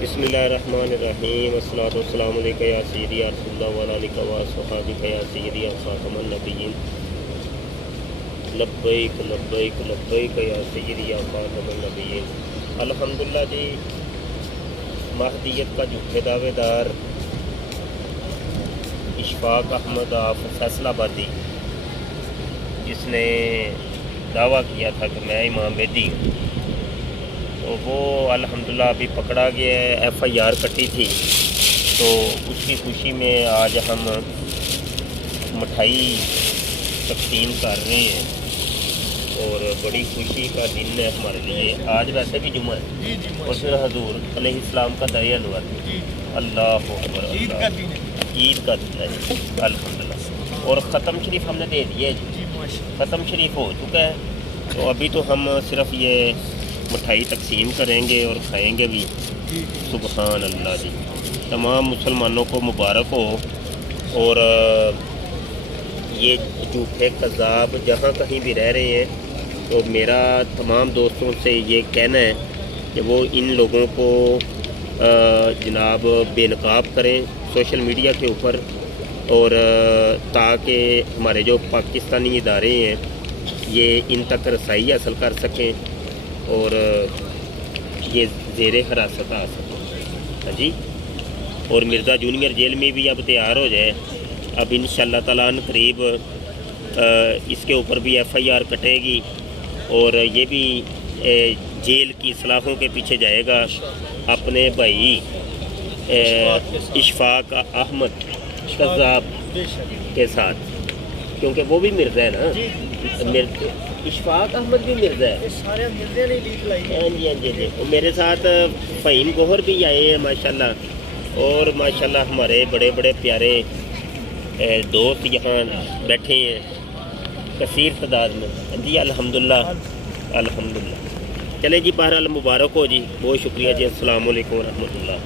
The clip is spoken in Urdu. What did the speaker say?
بسم اللہ الرحمن الرحیم والصلاۃ والسلام علیکہ یا سیدی یا رسول اللہ وعلی آلک و صحابک یا سیدی یا خاتم النبیین لبیک لبیک لبیک یا سیدی یا خاتم النبیین۔ الحمدللہ جی، مہدیت کا جھوٹے دعوے دار اشفاق احمد آف فیصل آبادی، جس نے دعویٰ کیا تھا کہ میں امام مہدی ہوں، تو وہ الحمدللہ ابھی پکڑا گیا ہے، ایف آئی آر کٹی تھی، تو اس کی خوشی میں آج ہم مٹھائی تقسیم کر رہے ہیں اور بڑی خوشی کا دن ہے ہمارے لیے۔ آج ویسے بھی جمعہ ہے اور پھر حضور علیہ السلام کا دریا نور، اللہ اکبر، عید کا دن ہے جی الحمدللہ۔ اور ختم شریف ہم نے دے دیا ہے جی، ختم شریف ہو چکا ہے، تو ابھی تو ہم صرف یہ مٹھائی تقسیم کریں گے اور کھائیں گے بھی۔ سبحان اللہ جی، تمام مسلمانوں کو مبارک ہو۔ اور یہ جھوٹے کذاب جہاں کہیں بھی رہ رہے ہیں، تو میرا تمام دوستوں سے یہ کہنا ہے کہ وہ ان لوگوں کو جناب بے نقاب کریں سوشل میڈیا کے اوپر، اور تاکہ ہمارے جو پاکستانی ادارے ہیں یہ ان تک رسائی حاصل کر سکیں اور یہ زیر حراست آ سکیں۔ ہاں جی، اور مرزا جونیئر جیل میں بھی اب تیار ہو جائے، اب انشاءاللہ تعالیٰ عنہ قریب اس کے اوپر بھی ایف آئی آر کٹے گی اور یہ بھی جیل کی سلاخوں کے پیچھے جائے گا اپنے بھائی اشفاق احمد قذاب کے ساتھ، کیونکہ وہ بھی مرزا ہے نا، اشفاق احمد بھی مرزا ہے۔ ہاں جی ہاں جی جی، میرے ساتھ فہیم گوہر بھی آئے ہیں ماشاءاللہ، اور ماشاءاللہ ہمارے بڑے بڑے پیارے دوست یہاں بیٹھے ہیں کثیر تعداد میں۔ ہاں جی الحمدللہ الحمدللہ۔ چلیں جی، بہرحال مبارک ہو جی، بہت شکریہ جی، السلام علیکم ورحمۃ اللہ۔